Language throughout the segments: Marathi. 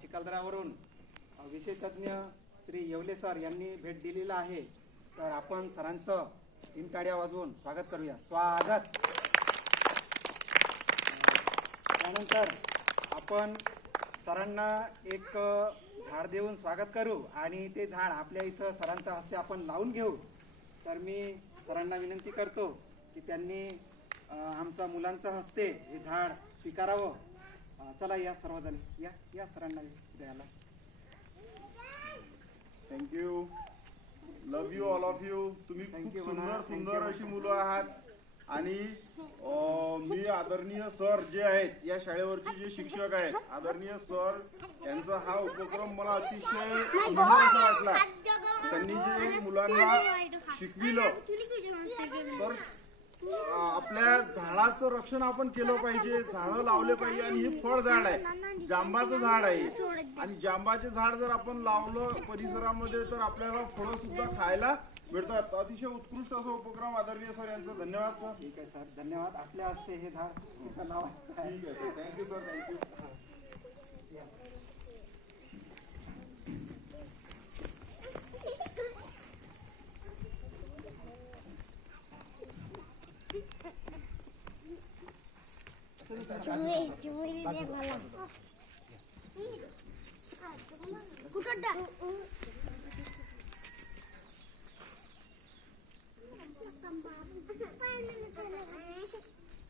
चिखलदरावरून विशेषज्ञ श्री येवले सर यांनी भेट दिलेला आहे. तर आपण सरांचं टिमटाड्या वाजवून स्वागत करूया. स्वागत! त्यानंतर आपण सरांना एक झाड देऊन स्वागत करू आणि ते झाड आपल्या इथं सरांच्या हस्ते आपण लावून घेऊ. तर मी सरांना विनंती करतो की त्यांनी आमचा आमच्या मुलांच्या हस्ते हे झाड स्वीकारावं. चला या सर्वजण. या या सरांना द्यायला. Thank you love you all of you तुम्ही खूप सुंदर सुंदर. अशी मुलं आहात. आणि मी आदरणीय सर जे आहेत या शाळेवरचे जे शिक्षक आहेत आदरणीय सर यांचा हा उपक्रम मला अतिशय सुंदर असा वाटला. त्यांनी जे मुलांना शिकविलं तर आपल्या झाडाचं रक्षण आपण केलं पाहिजे झाडं लावले पाहिजे आणि हे फळ झाड आहे. जांबाचं झाड आहे. आणि जांबाचे झाड जर आपण लावलं परिसरामध्ये तर आपल्याला फळं सुद्धा खायला मिळतात. अतिशय उत्कृष्ट असा उपक्रम आदरणीय सर यांचा. धन्यवाद सर. ठीक आहे सर. धन्यवाद. आपल्या हस्ते हे झाड लावायचं आहे ठीक आहे sir thank you sir thank you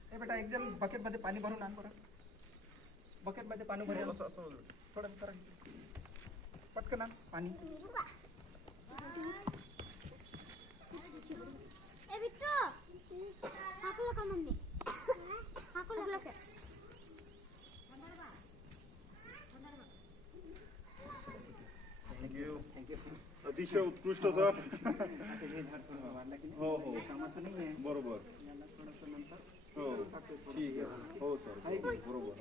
ए बेटा एकदम बकेट मध्ये पाणी भरून आण बरं बकेट मध्ये पाणी भरून थोडं सर पटकन आण पाणी अतिशय उत्कृष्ट सर. हो हो. कामाचं नाही आहे बरोबर. थोडंसं नंतर हो. ठीक आहे. हो सर. बरोबर.